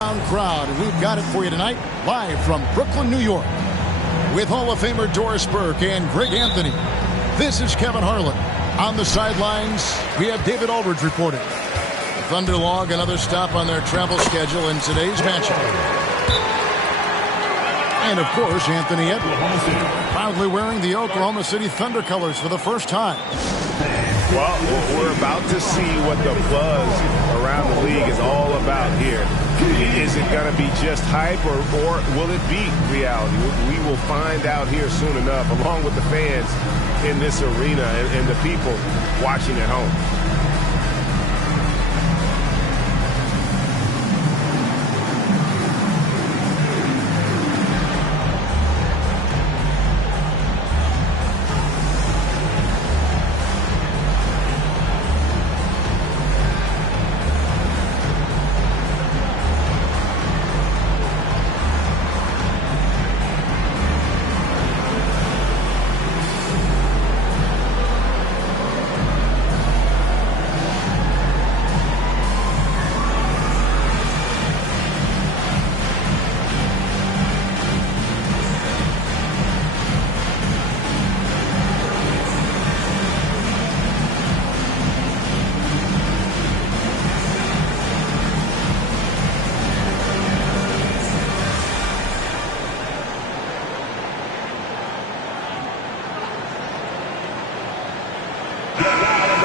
Crowd, and we've got it for you tonight, live from Brooklyn, New York, with Hall of Famer Doris Burke and Greg Anthony. This is Kevin Harlan. On the sidelines, we have David Aldridge reporting. The Thunder log another stop on their travel schedule in today's matchup. And of course, Anthony Edwards, proudly wearing the Oklahoma City Thunder colors for the first time. Well, we're about to see what the buzz around the league is all about here. Is it going to be just hype, or will it be reality? We will find out here soon enough, along with the fans in this arena and the people watching at home.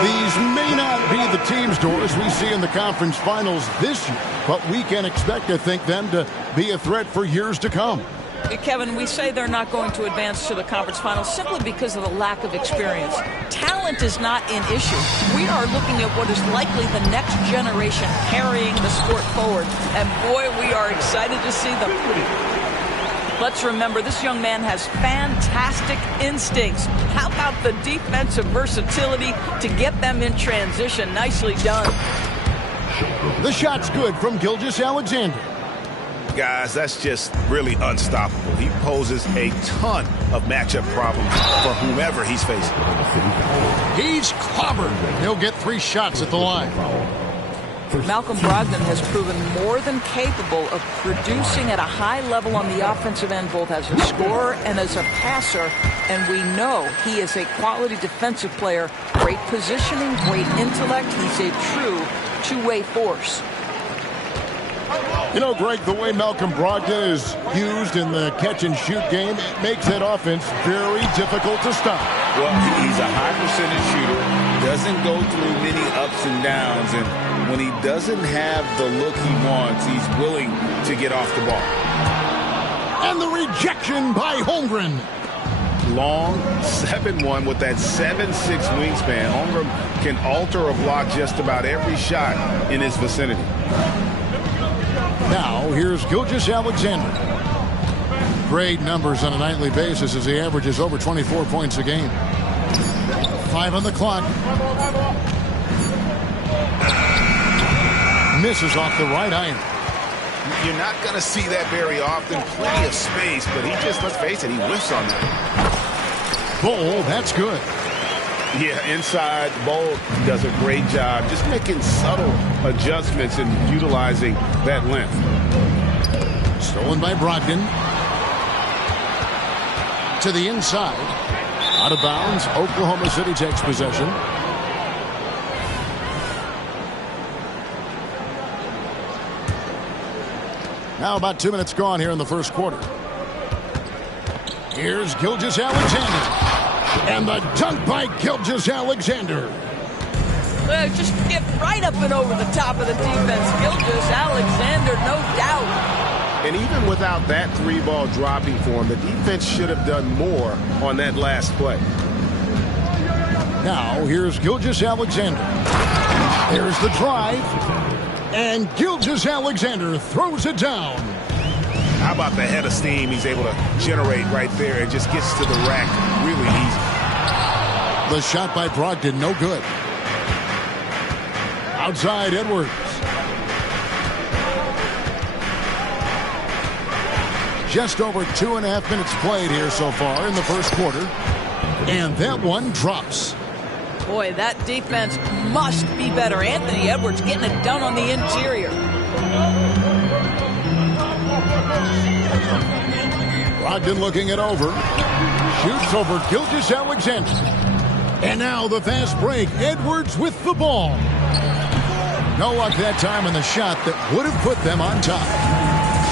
These may not be the teams, Doris, we see in the conference finals this year, but we can expect, I think, them to be a threat for years to come. Kevin, we say they're not going to advance to the conference finals simply because of the lack of experience. Talent is not an issue. We are looking at what is likely the next generation carrying the sport forward. And boy, we are excited to see them. Let's remember, this young man has fantastic instincts. How about the defensive versatility to get them in transition? Nicely done. The shot's good from Gilgeous-Alexander. Guys, that's just really unstoppable. He poses a ton of matchup problems for whomever he's facing. He's clobbered. He'll get 3 shots at the line. Malcolm Brogdon has proven more than capable of producing at a high level on the offensive end, both as a scorer and as a passer. And we know he is a quality defensive player. Great positioning, great intellect. He's a true two-way force. You know, Greg, the way Malcolm Brogdon is used in the catch-and-shoot game, it makes that offense very difficult to stop. Well, he's a high-percentage shooter, doesn't go through many ups and downs, and when he doesn't have the look he wants, he's willing to get off the ball. And the rejection by Holmgren. Long 7'1" with that 7'6" wingspan. Holmgren can alter a block just about every shot in his vicinity. Now, here's Gilgeous-Alexander. Great numbers on a nightly basis as he averages over 24 points a game. 5 on the clock. Misses off the right iron. You're not going to see that very often. Plenty of space, but he just, let's face it, he whiffs on that. Bol, that's good. Yeah, inside, Bol does a great job just making subtle adjustments and utilizing that length. Stolen by Brogdon. To the inside. Out of bounds. Oklahoma City takes possession. Now about 2 minutes gone here in the first quarter. Here's Gilgeous-Alexander. And the dunk by Gilgeous-Alexander. Just get right up and over the top of the defense. Gilgeous-Alexander, no doubt. And even without that 3-ball dropping for him, the defense should have done more on that last play. Now, here's Gilgeous-Alexander. There's the drive. And Gilgeous-Alexander throws it down. How about the head of steam he's able to generate right there? It just gets to the rack really easy. The shot by Brogdon, no good. Outside, Edwards. Just over 2.5 minutes played here so far in the first quarter. And that one drops. Boy, that defense must be better. Anthony Edwards getting it done on the interior. Brogdon looking it over. Shoots over Gilgeous-Alexander. And now the fast break. Edwards with the ball. No luck that time in the shot that would have put them on top.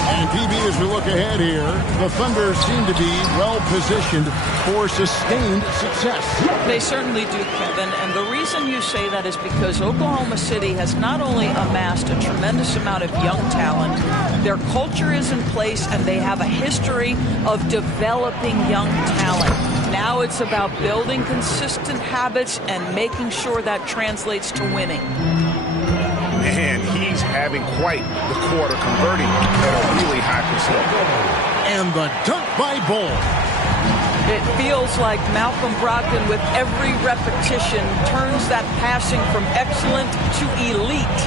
And PB, as we look ahead here, the Thunder seem to be well-positioned for sustained success. They certainly do, Kevin. And the reason you say that is because Oklahoma City has not only amassed a tremendous amount of young talent, their culture is in place, and they have a history of developing young talent. Now it's about building consistent habits and making sure that translates to winning. Man, he's having quite the quarter, converting at a really high percent. And the dunk by Bol. It feels like Malcolm Brogdon, with every repetition, turns that passing from excellent to elite.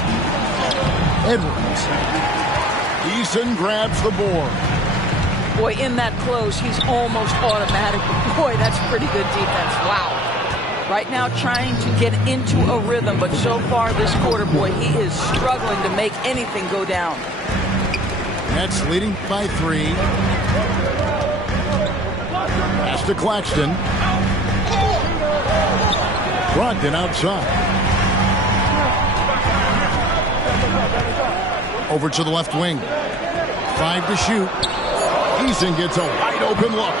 Edwards. Eason grabs the board. Boy, in that close, he's almost automatic. Boy, that's pretty good defense. Wow. Right now trying to get into a rhythm, but so far this quarter, boy, he is struggling to make anything go down. Nets leading by 3. Pass to Claxton. Brogdon outside. Over to the left wing. 5 to shoot. Eason gets a wide open look.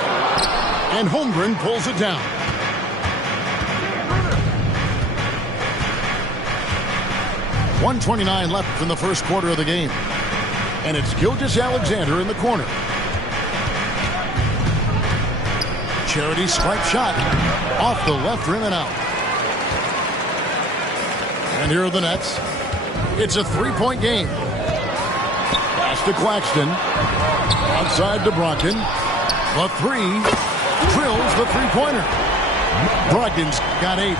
And Holmgren pulls it down. .129 left in the first quarter of the game. And it's Gilgeous-Alexander in the corner. Charity stripe shot. Off the left rim and out. And here are the Nets. It's a 3-point game. Pass to Claxton. Outside to Brogdon. The 3. Drills the three-pointer. Brogdon's got 8.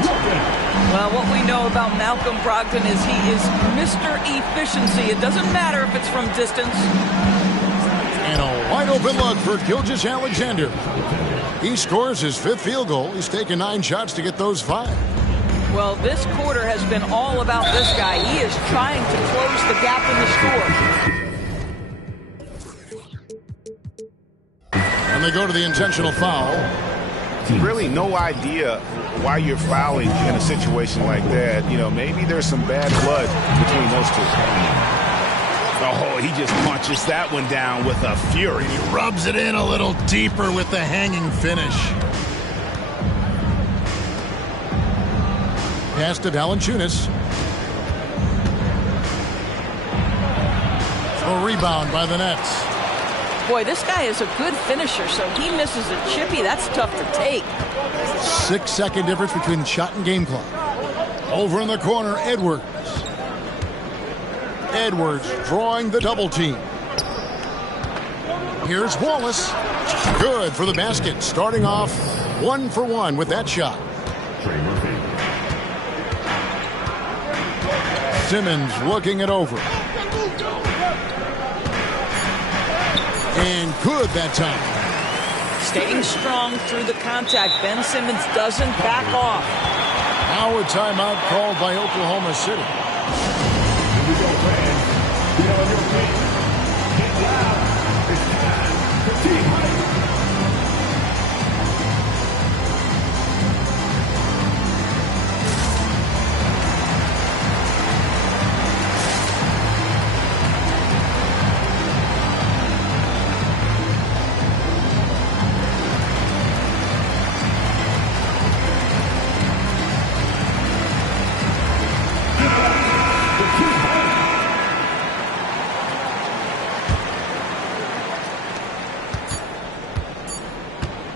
Well, what we know about Malcolm Brogdon is he is Mr. Efficiency. It doesn't matter if it's from distance. And a wide open look for Gilgeous-Alexander. He scores his 5th field goal. He's taken 9 shots to get those 5. Well, this quarter has been all about this guy. He is trying to close the gap in the score. And they go to the intentional foul. Really no idea why you're fouling in a situation like that. You know, maybe there's some bad blood between those two. Oh, he just punches that one down with a fury. He rubs it in a little deeper with the hanging finish. Pass to Valanciunas. A rebound by the Nets. Boy, this guy is a good finisher, so he misses a chippy. That's tough to take. 6-second difference between shot and game clock. Over in the corner, Edwards. Edwards drawing the double team. Here's Wallace. Good for the basket. Starting off 1 for 1 with that shot. Simmons looking it over. And good that time. Staying strong through the contact. Ben Simmons doesn't back off. Now a timeout called by Oklahoma City.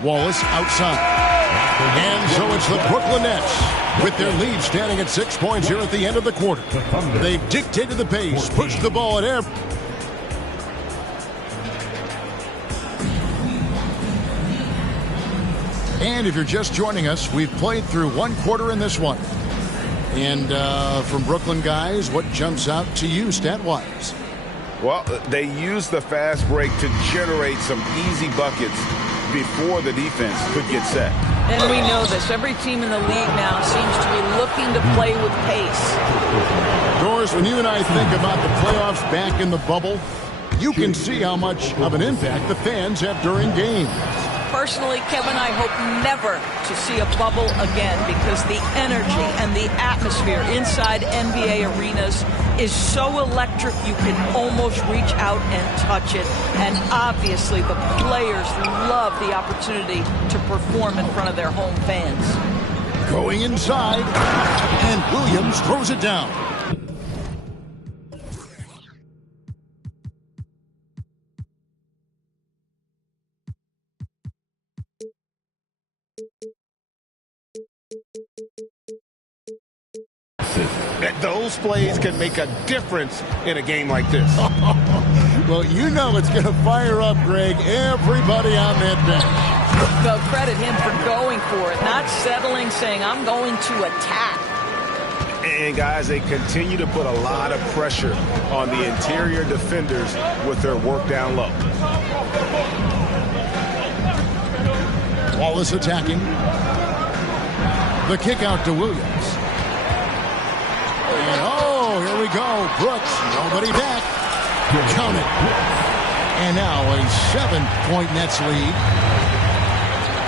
Wallace outside. And so it's the Brooklyn Nets with their lead standing at 6 points here at the end of the quarter. They've dictated the pace, pushed the ball at every. And if you're just joining us, we've played through 1 quarter in this one. And from Brooklyn guys, what jumps out to you stat-wise? Well, they used the fast break to generate some easy buckets before the defense could get set. And we know this. Every team in the league now seems to be looking to play with pace. Doris, when you and I think about the playoffs back in the bubble, you can see how much of an impact the fans have during games. Personally, Kevin, I hope never to see a bubble again because the energy and the atmosphere inside NBA arenas is so electric you can almost reach out and touch it. And obviously the players love the opportunity to perform in front of their home fans. Going inside, and Williams throws it down. Those plays can make a difference in a game like this. Well, you know it's going to fire up, Greg, everybody on that bench. They'll credit him for going for it, not settling, saying, I'm going to attack. And, guys, they continue to put a lot of pressure on the interior defenders with their work down low. Wallace attacking. The kick out to Williams. And, oh, here we go. Brooks, nobody back. Count it. And now a 7-point Nets lead.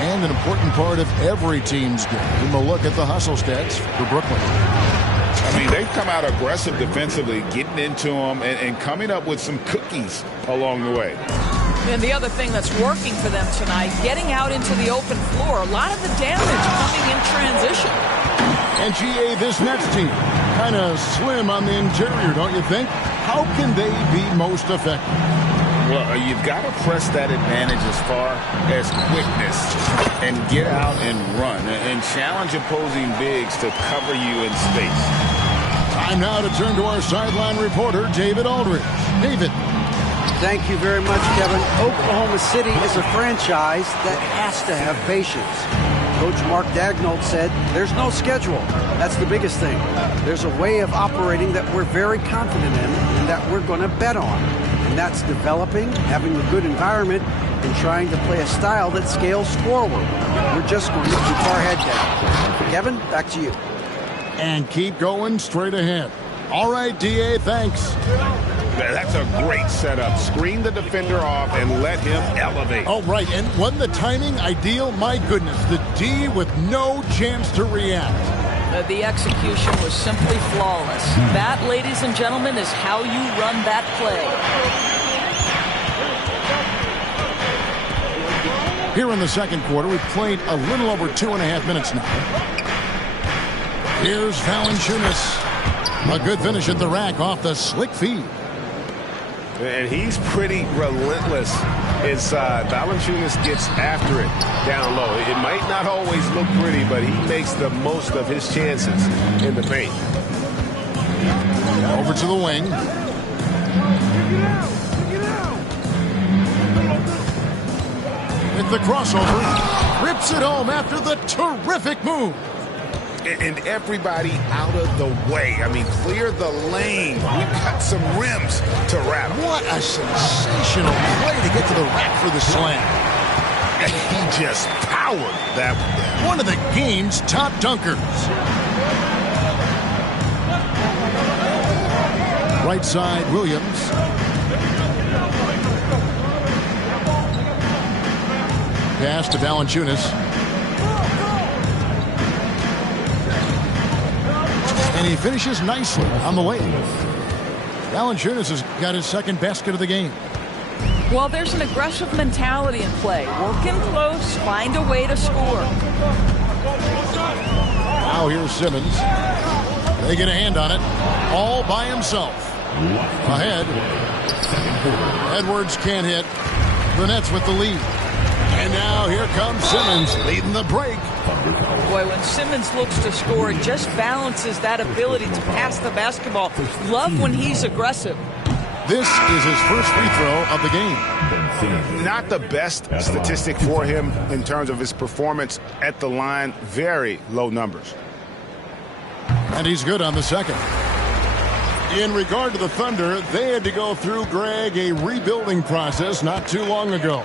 And an important part of every team's game. A look at the hustle stats for Brooklyn. I mean, they've come out aggressive defensively, getting into them and coming up with some cookies along the way. And the other thing that's working for them tonight, getting out into the open floor. A lot of the damage coming in transition. And GA, this Nets team, kind of slim on the interior, don't you think? How can they be most effective? Well, you've got to press that advantage as far as quickness and get out and run and challenge opposing bigs to cover you in space. Time now to turn to our sideline reporter, David Aldridge. David. Thank you very much, Kevin. Oklahoma City is a franchise that has to have patience. Coach Mark Daigneault said, there's no schedule. That's the biggest thing. There's a way of operating that we're very confident in and that we're going to bet on. And that's developing, having a good environment, and trying to play a style that scales forward. We're just going to keep our head down. Kevin, back to you. And keep going straight ahead. All right, DA, thanks. That's a great setup. Screen the defender off and let him elevate. Oh, right. And wasn't the timing ideal? My goodness, the D with no chance to react. The execution was simply flawless. That, ladies and gentlemen, is how you run that play. Here in the second quarter, we've played a little over 2.5 minutes now. Here's Valanciunas. A good finish at the rack off the slick feed. And he's pretty relentless inside. Valanciunas gets after it down low. It might not always look pretty, but he makes the most of his chances in the paint. Over to the wing. With the crossover. Rips it home after the terrific move. And everybody out of the way. I mean, clear the lane. We cut some rims to rattle. What a sensational play to get to the rack for the slam. And he just powered that one. One of the game's top dunkers. Right side, Williams. Pass to Valanciunas. And he finishes nicely on the way. Valanciunas has got his second basket of the game. Well, there's an aggressive mentality in play. Working close, find a way to score. Now here's Simmons. They get a hand on it. All by himself. Ahead. Edwards can't hit. The Nets with the lead. And now here comes Simmons leading the break. Boy, when Simmons looks to score, it just balances that ability to pass the basketball. Love when he's aggressive. This is his first free throw of the game. Not the best statistic for him in terms of his performance at the line. Very low numbers. And he's good on the second. In regard to the Thunder, they had to go through, Greg, a rebuilding process not too long ago.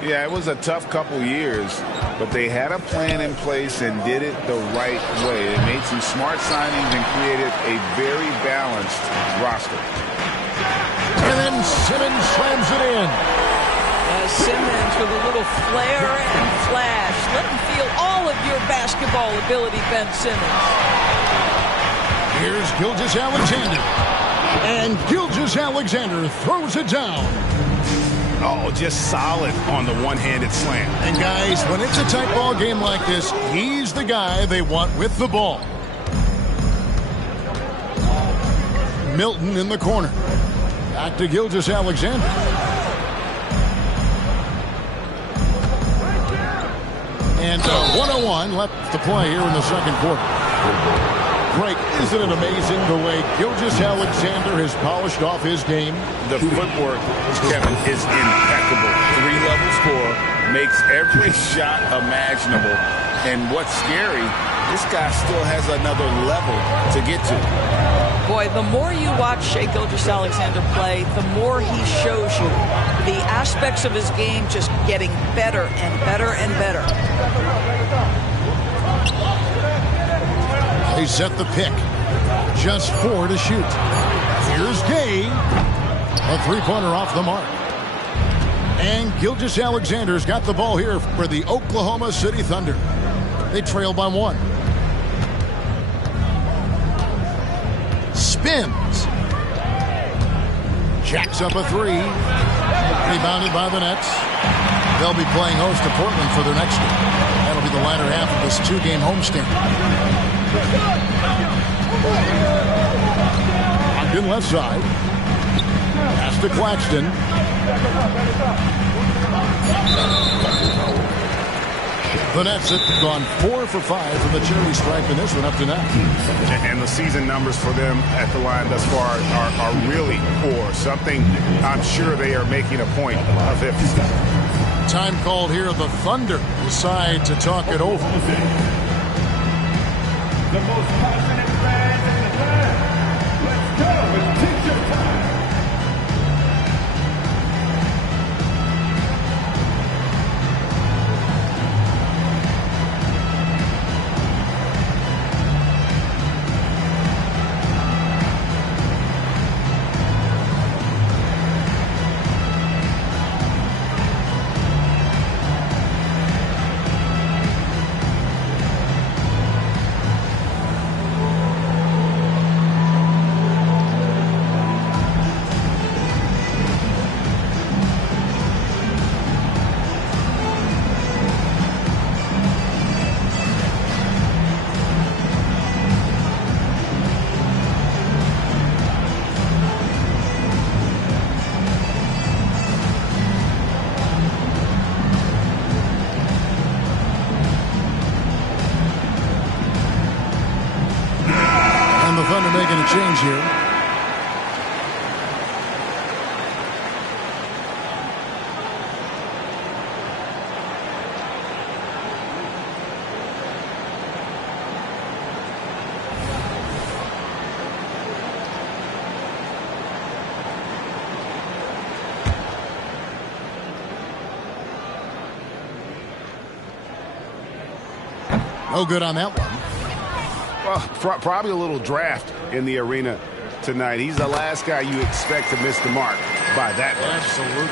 Yeah, it was a tough couple years, but they had a plan in place and did it the right way. They made some smart signings and created a very balanced roster. And then Simmons slams it in. Simmons with a little flair and flash. Let him feel all of your basketball ability, Ben Simmons. Here's Gilgeous-Alexander. And Gilgeous-Alexander throws it down. Oh, just solid on the one-handed slam. And guys, when it's a tight ball game like this, he's the guy they want with the ball. Milton in the corner. Back to Gilgeous-Alexander. And 101 left to play here in the second quarter. Greg, isn't it amazing the way Gilgeous-Alexander has polished off his game? The footwork, Kevin, is impeccable. 3-level score, makes every shot imaginable. And what's scary, this guy still has another level to get to. Boy, the more you watch Shai Gilgeous-Alexander play, the more he shows you the aspects of his game just getting better and better and better. They set the pick. Just 4 to shoot. Here's Gay. A three-pointer off the mark. And Gilgeous-Alexander's got the ball here for the Oklahoma City Thunder. They trail by 1. Spins. Jacks up a 3. Rebounded by the Nets. They'll be playing host to Portland for their next game. That'll be the latter half of this 2-game homestand. Ogden left side. Pass to Claxton. The Nets have gone 4 for 5 from the cherry stripe in this one up to now. And the season numbers for them at the line thus far are really poor. Something I'm sure they are making a point of emphasizing. Time called here. The Thunder decide to talk it over. The most passionate fans in the land. Let's go. It's teacher time. Change here. No good on that one. Well, probably a little draft in the arena tonight. He's the last guy you expect to miss the mark by that much. Absolutely.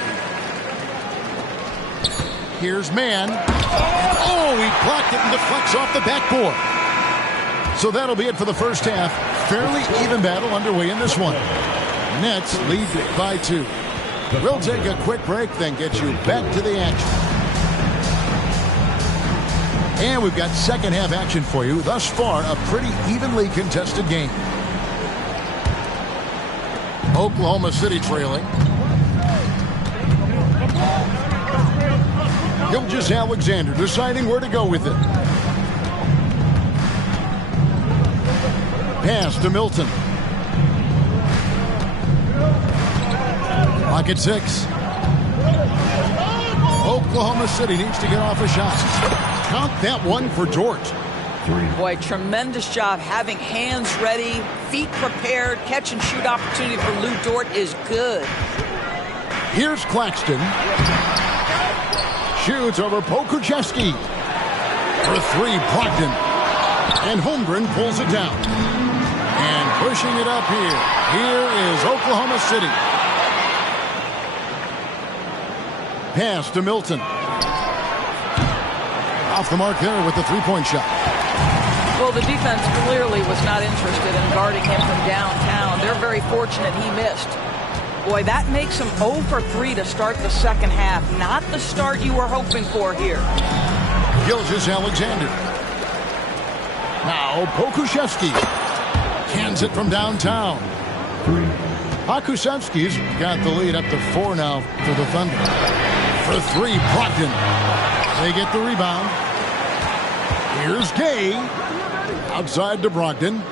Here's Mann. Oh, he blocked it and deflects off the backboard. So that'll be it for the first half. Fairly even battle underway in this one. Nets lead by 2. We'll take a quick break, then get you back to the action. And we've got second half action for you. Thus far, a pretty evenly contested game. Oklahoma City trailing. Gilgeous-Alexander deciding where to go with it. Pass to Milton. Clock at 6. Oklahoma City needs to get off a shot. Count that one for George. 3. Boy, tremendous job having hands ready, feet prepared, catch and shoot opportunity for Lou Dort is good. Here's Claxton. Shoots over Pokuševski. For 3, Brogdon. And Holmgren pulls it down. And pushing it up here. Here is Oklahoma City. Pass to Milton. Off the mark there with the three-point shot. Well, the defense clearly was not interested in guarding him from downtown. They're very fortunate he missed. Boy, that makes him 0 for 3 to start the second half. Not the start you were hoping for here. Gilgeous-Alexander. Now Pokusevski. Cans it from downtown. Pokusevski's got the lead up to 4 now for the Thunder. For 3, Brogdon. They get the rebound. Here's Gay. Outside to Brogdon.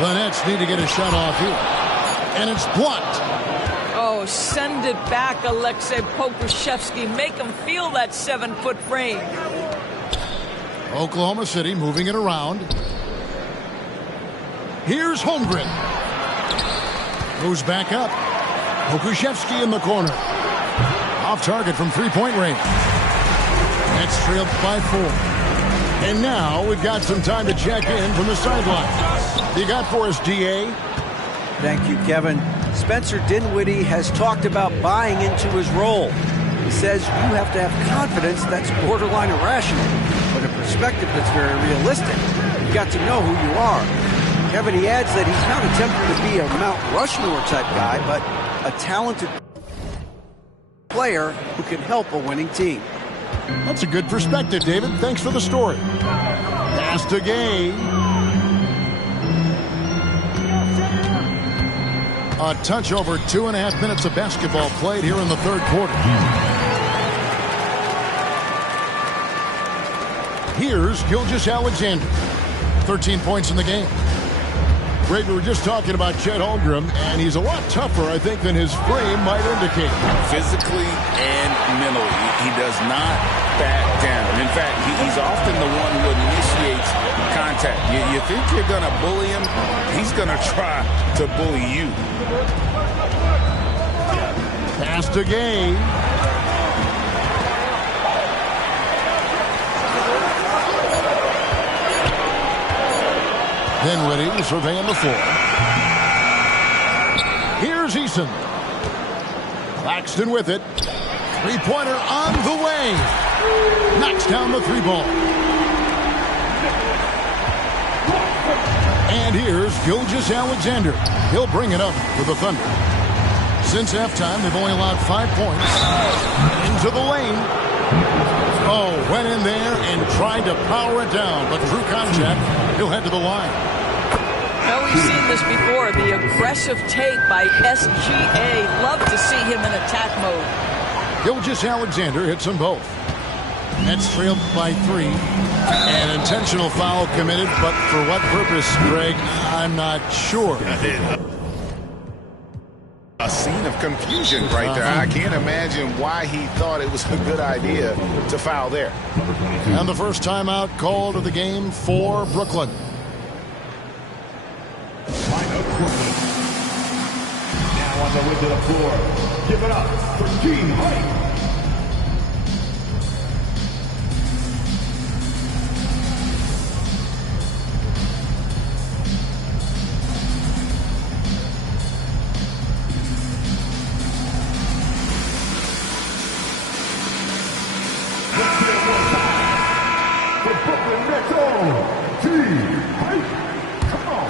The Nets need to get a shot off here. And it's blocked. Oh, send it back, Aleksej Pokusevski. Make him feel that 7-foot frame. Oklahoma City moving it around. Here's Holmgren. Goes back up. Pokusevski in the corner. Off target from three-point range. Nets trailed by 4. And now we've got some time to check in from the sideline. You got for us, D.A.? Thank you, Kevin. Spencer Dinwiddie has talked about buying into his role. He says you have to have confidence that's borderline irrational, but a perspective that's very realistic. You've got to know who you are. Kevin, he adds that he's not attempting to be a Mount Rushmore type guy, but a talented player who can help a winning team. That's a good perspective, David. Thanks for the story. Pass to Gay. A touch over 2.5 minutes of basketball played here in the third quarter. Here's Gilgeous-Alexander. 13 points in the game. Greg, we were just talking about Chet Holmgren, and he's a lot tougher, I think, than his frame might indicate. Physically and mentally, he does not back down. In fact, he's often the one who initiates contact. You think you're going to bully him, he's going to try to bully you. Pass to Gay. Dinwiddie surveying the floor. Here's Eason. Claxton with it. Three-pointer on the way. Knocks down the 3-ball. And here's Gilgeous-Alexander. He'll bring it up for the Thunder. Since halftime, they've only allowed 5 points. Into the lane. Oh, went in there and tried to power it down, but through contact, he'll head to the line. Well, we've seen this before. The aggressive take by SGA. Love to see him in attack mode. Gilgeous-Alexander hits them both. Nets trailed by 3. An intentional foul committed, but for what purpose, Greg, I'm not sure. A scene of confusion right there. I can't imagine why he thought it was a good idea to foul there. And the first timeout called of the game for Brooklyn. Now on the way to the floor, give it up for Gene Height. Let's hear it one time for Brooklyn Nets own Gene Height. Come on.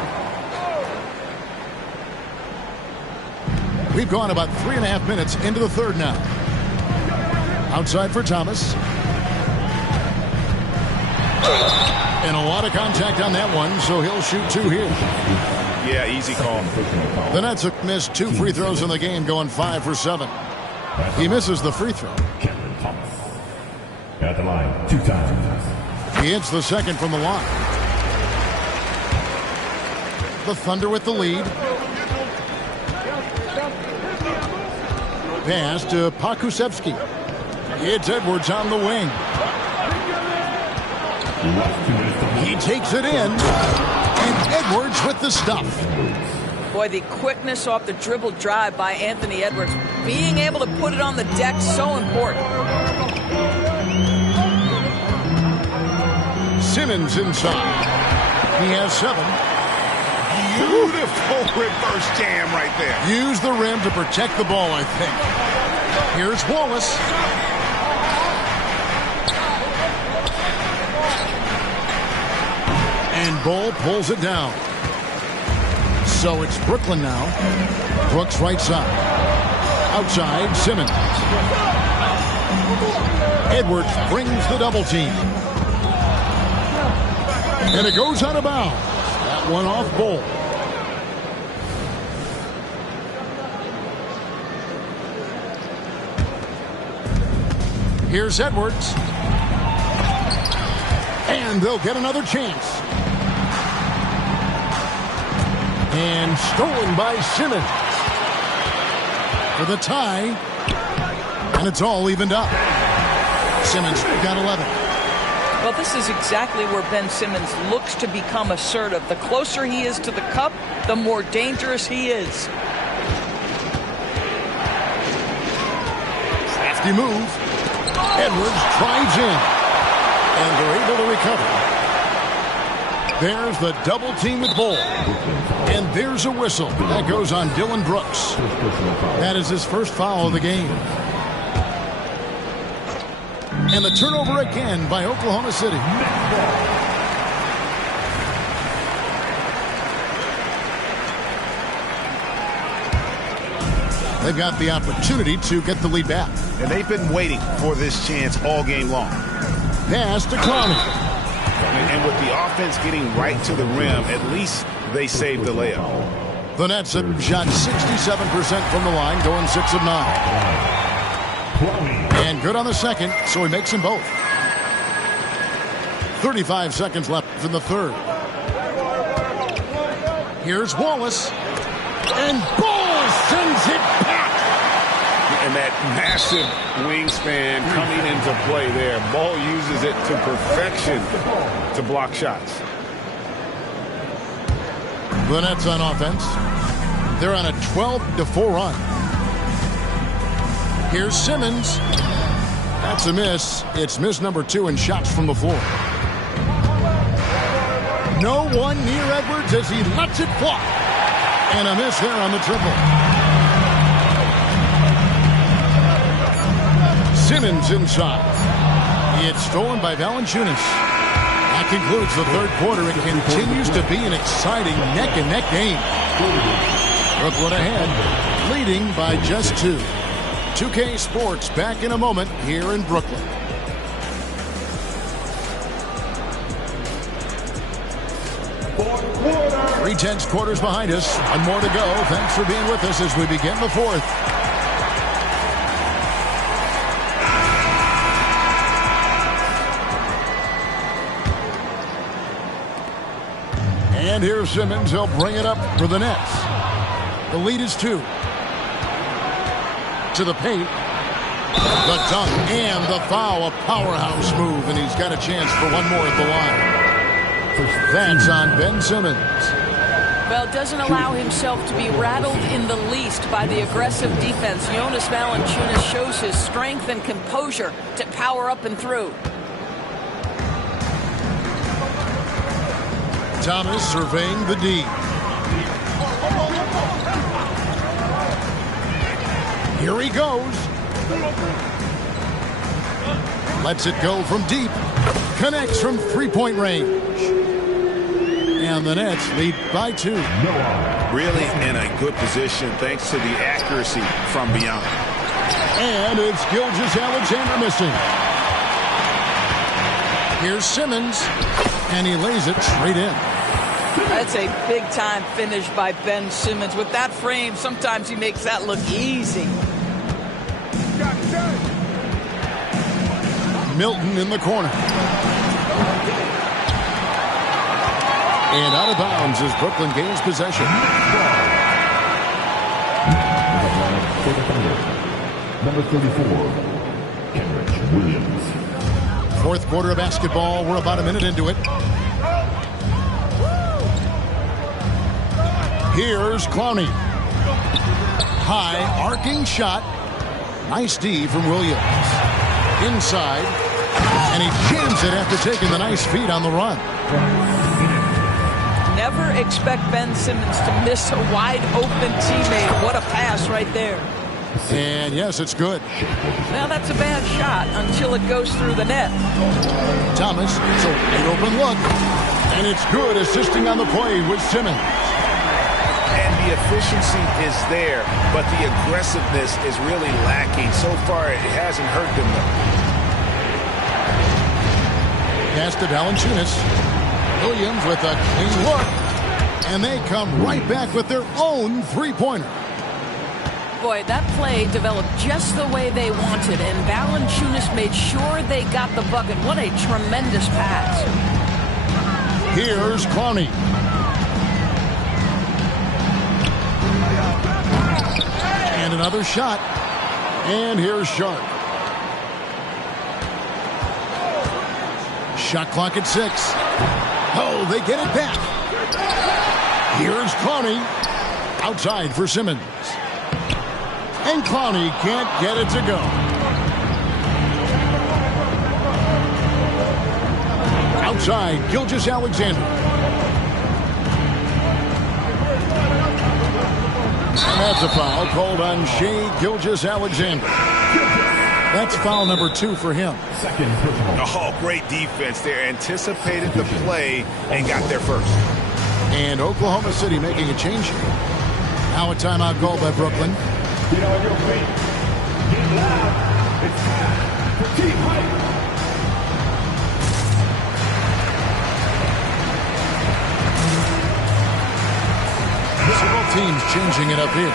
We've gone about 3.5 minutes into the third now. Outside for Thomas. And a lot of contact on that one, so he'll shoot 2 here. Yeah, easy call. The Nets have missed 2 free throws in the game, going 5 for 7. He misses the free throw. Cameron Thomas at the line 2 times. He hits the second from the line. The Thunder with the lead. Pass to Pokusevski. It's Edwards on the wing. He takes it in. And Edwards with the stuff. Boy, the quickness off the dribble drive by Anthony Edwards. Being able to put it on the deck, so important. Simmons inside. He has 7. Beautiful reverse jam right there. Use the rim to protect the ball, I think. Here's Wallace. And Bull pulls it down. So it's Brooklyn now. Brooks right side. Outside, Simmons. Edwards brings the double team. And it goes out of bounds. That one off Bull. Here's Edwards. And they'll get another chance. And stolen by Simmons. For the tie. And it's all evened up. Simmons got 11. Well, this is exactly where Ben Simmons looks to become assertive. The closer he is to the cup, the more dangerous he is. Safety move. Edwards drives in. And they're able to recover. There's the double team with Bull. And there's a whistle. That goes on Dylan Brooks. That is his first foul of the game. And the turnover again by Oklahoma City. They've got the opportunity to get the lead back. And they've been waiting for this chance all game long. Pass to Clowney. And with the offense getting right to the rim, at least they saved the layup. The Nets have shot 67% from the line, going 6 of 9. And good on the second, so he makes them both. 35 seconds left in the third. Here's Wallace. And Bull sends it back. And that massive wingspan coming into play there. Ball uses it to perfection to block shots. The Nets on offense. They're on a 12-4 run. Here's Simmons. That's a miss. It's miss number 2 in shots from the floor. No one near Edwards as he lets it fly. And a miss there on the triple. Simmons inside. It's stolen by Valanciunas. That concludes the third quarter. It continues to be an exciting neck-and-neck game. Brooklyn ahead, leading by just 2. 2K Sports back in a moment here in Brooklyn. 3/10 quarters behind us. One more to go. Thanks for being with us as we begin the fourth. And here's Simmons. He'll bring it up for the Nets. The lead is 2. To the paint. The dunk and the foul. A powerhouse move, and he's got a chance for one more at the line. That's on Ben Simmons. Well, doesn't allow himself to be rattled in the least by the aggressive defense. Jonas Valanciunas shows his strength and composure to power up and through. Thomas surveying the D. Here he goes. Lets it go from deep. Connects from three-point range. And the Nets lead by 2. Really in a good position thanks to the accuracy from beyond. And it's Gilgeous-Alexander missing. Here's Simmons. And he lays it straight in. That's a big-time finish by Ben Simmons. With that frame, sometimes he makes that look easy. Milton in the corner. And out of bounds as Brooklyn gains possession. Number 34, Kenrich Williams. Fourth quarter of basketball. We're about a minute into it. Here's Clowney. High arcing shot. Nice D from Williams. Inside. And he jams it after taking the nice feed on the run. never expect Ben Simmons to miss a wide-open teammate. What a pass right there. And yes, it's good. Now that's a bad shot until it goes through the net. Thomas, it's a wide open look. And it's good, assisting on the play with Simmons. And the efficiency is there, but the aggressiveness is really lacking. So far, it hasn't hurt them, though. Pass to Valanciunas. Williams with a clean look. And they come right back with their own three-pointer. Boy, that play developed just the way they wanted, and Valanciunas made sure they got the bucket. What a tremendous pass. Here's Clowney. And another shot. And here's Sharp. Shot clock at 6. Oh, they get it back. Here's Clowney. Outside for Simmons. And Clowney can't get it to go. Outside, Gilgeous-Alexander. And that's a foul called on Shai Gilgeous-Alexander. That's foul number 2 for him. Oh, great defense there. Anticipated the play and got there first. And Oklahoma City making a change here. Now a timeout called by Brooklyn. Get on your feet. Get loud. It's time for Team Hype. So both teams changing it up here.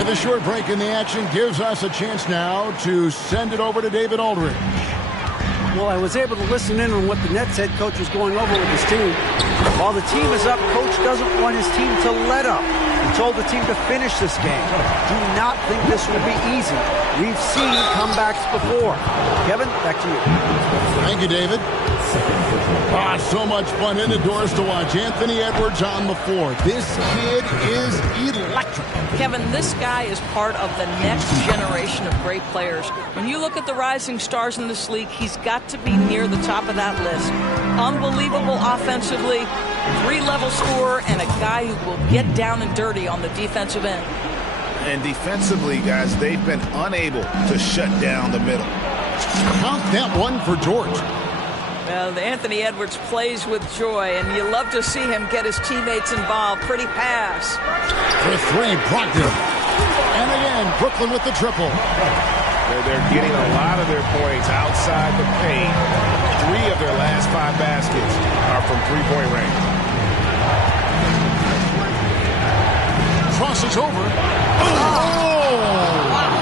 And the short break in the action gives us a chance now to send it over to David Aldridge. Well, I was able to listen in on what the Nets head coach was going over with his team. While the team is up, coach doesn't want his team to let up. He told the team to finish this game. Do not think this will be easy. We've seen comebacks before. Kevin, back to you. Thank you, David. So much fun indoors to watch. Anthony Edwards on the floor. This kid is electric. Kevin, this guy is part of the next generation of great players. When you look at the rising stars in this league, he's got to be near the top of that list. Unbelievable offensively, 3-level scorer, and a guy who will get down and dirty on the defensive end. And defensively, guys, they've been unable to shut down the middle. Count that one for George. Well, Anthony Edwards plays with joy, and you love to see him get his teammates involved. Pretty pass. For 3, Brogdon. And again, Brooklyn with the triple. They're getting a lot of their points outside the paint. 3 of their last 5 baskets are from three-point range. Crosses over. Oh! Wow.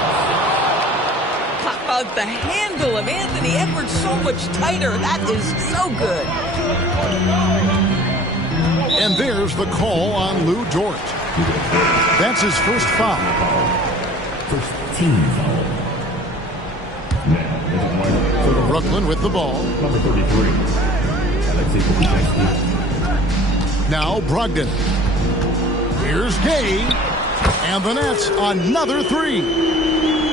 The handle of Anthony Edwards so much tighter. That is so good. And there's the call on Lou Dort. That's his first foul. First team foul. Now, Brooklyn with the ball. number 33. Alexei Pokusevski. Now Brogdon. Here's Gay. And the Nets another 3.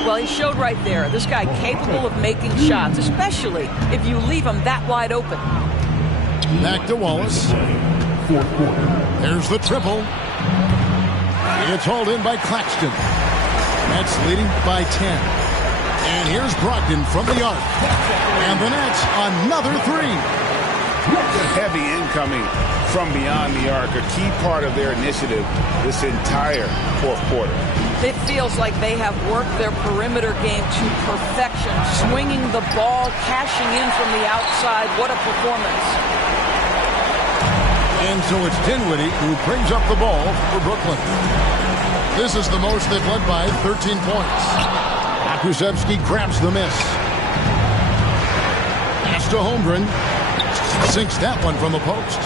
Well, he showed right there. This guy capable of making shots, especially if you leave him that wide open. Back to Wallace. Fourth quarter. There's the triple. It's hauled in by Claxton. Nets leading by 10. And here's Brogdon from the arc. And the Nets another 3. Heavy incoming from beyond the arc, a key part of their initiative this entire fourth quarter. It feels like they have worked their perimeter game to perfection, swinging the ball, cashing in from the outside. What a performance. And so it's Dinwiddie who brings up the ball for Brooklyn. This is the most they've led by 13 points. Pokusevski grabs the miss. Pass to Holmgren. Sinks that one from the post.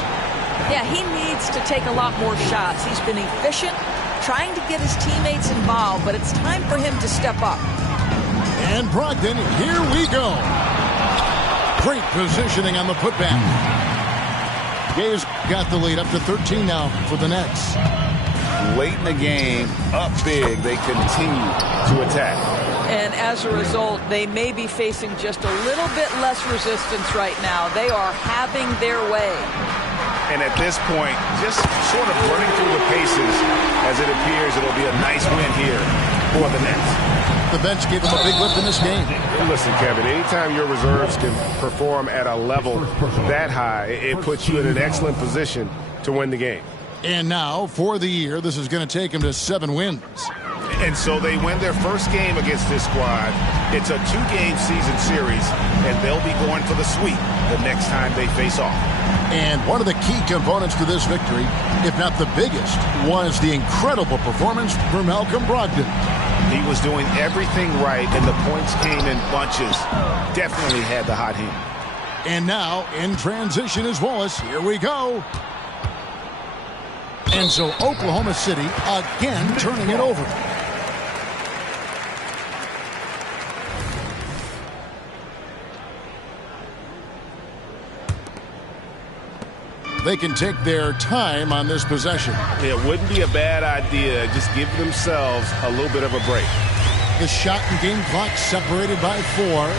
Yeah, he needs to take a lot more shots. He's been efficient, trying to get his teammates involved, but it's time for him to step up. And Brogdon, here we go. Great positioning on the putback. Gay's got the lead up to 13 now for the Nets. Late in the game, up big, they continue to attack. And as a result, they may be facing just a little bit less resistance right now. They are having their way. And at this point, just sort of running through the paces as it appears it'll be a nice win here for the Nets. The bench gave him a big lift in this game. Listen, Kevin, anytime your reserves can perform at a level that high, it puts you in an excellent position to win the game. And now, for the year, this is going to take him to 7 wins. And so they win their first game against this squad. It's a 2-game season series, and they'll be going for the sweep the next time they face off. And one of the key components to this victory, if not the biggest, was the incredible performance from Malcolm Brogdon. He was doing everything right, and the points came in bunches. Definitely had the hot hand. And now, in transition is Wallace. Here we go. And so Oklahoma City again turning it over. They can take their time on this possession. It wouldn't be a bad idea. Just give themselves a little bit of a break. The shot and game clock separated by 4.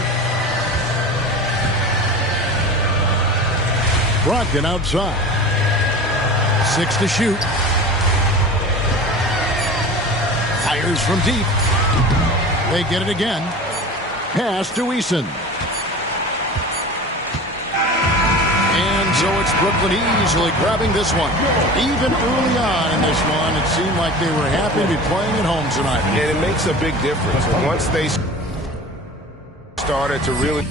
Brogdon outside. 6 to shoot. Fires from deep. They get it again. Pass to Eason. And so it's Brooklyn easily grabbing this one. Even early on in this one, it seemed like they were happy to be playing at home tonight. And it makes a big difference. Once they started to really